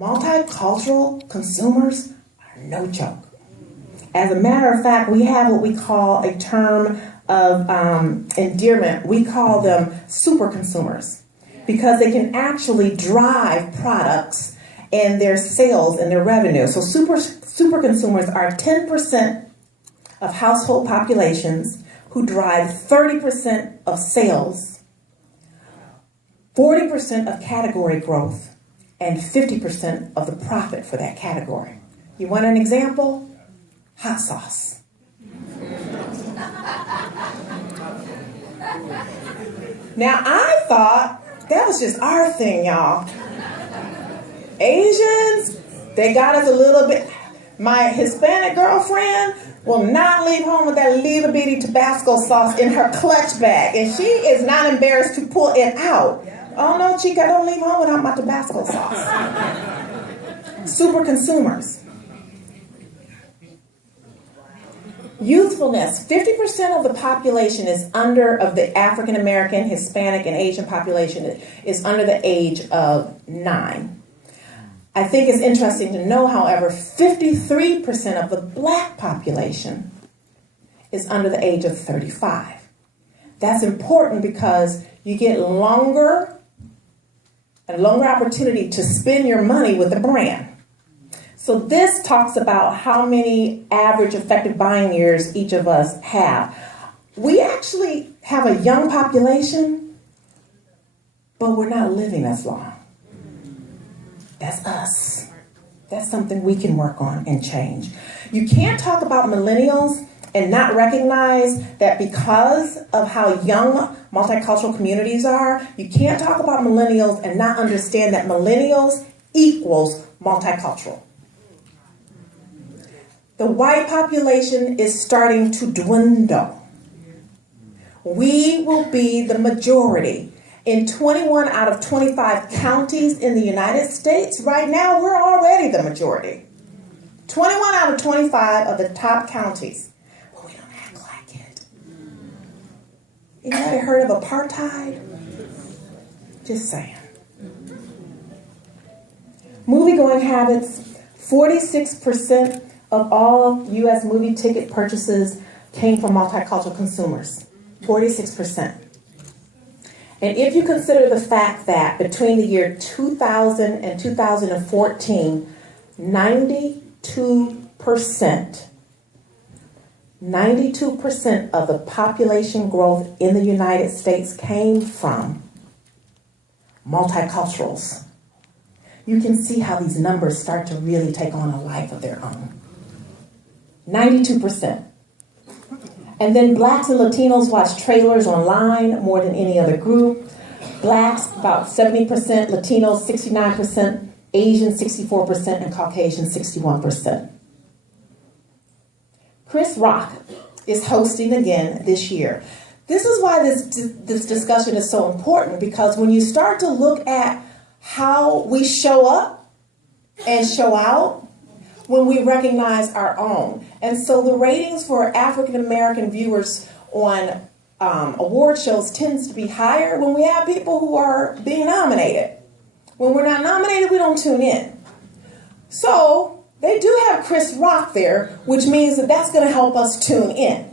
Multicultural consumers are no joke. As a matter of fact, we have what we call a term of endearment. We call them super consumers because they can actually drive products and their sales and their revenue. So super consumers are 10% of household populations who drive 30% of sales, 40% of category growth, and 50% of the profit for that category. You want an example? Hot sauce. Now, I thought that was just our thing, y'all. Asians, they got us a little bit. My Hispanic girlfriend will not leave home with that little bitty Tabasco sauce in her clutch bag, and she is not embarrassed to pull it out. Oh no, chica, don't leave home without my Tabasco sauce. Super consumers. Youthfulness. 50% of the population is of the African American, Hispanic, and Asian population is under the age of 9. I think it's interesting to know, however, 53% of the black population is under the age of 35. That's important because you get a longer opportunity to spend your money with the brand. So this talks about how many average effective buying years each of us have. We actually have a young population, but we're not living as long. That's us. That's something we can work on and change. You can't talk about millennials and not recognize that because of how young multicultural communities are, you can't talk about millennials and not understand that millennials equals multicultural. The white population is starting to dwindle. We will be the majority. In 21 out of 25 counties in the United States, right now, we're already the majority. 21 out of 25 of the top counties. But we don't act like it. Anybody heard of apartheid? Just saying. Movie-going habits. 46% of all U.S. movie ticket purchases came from multicultural consumers. 46%. And if you consider the fact that between the year 2000 and 2014, 92% of the population growth in the United States came from multiculturals, you can see how these numbers start to really take on a life of their own. 92%. And then blacks and Latinos watch trailers online more than any other group. Blacks, about 70%, Latinos, 69%, Asian, 64%, and Caucasian, 61%. Chris Rock is hosting again this year. This is why this discussion is so important, because when you start to look at how we show up and show out, when we recognize our own. And so the ratings for African American viewers on award shows tends to be higher when we have people who are being nominated. When we're not nominated, we don't tune in. So they do have Chris Rock there, which means that that's going to help us tune in.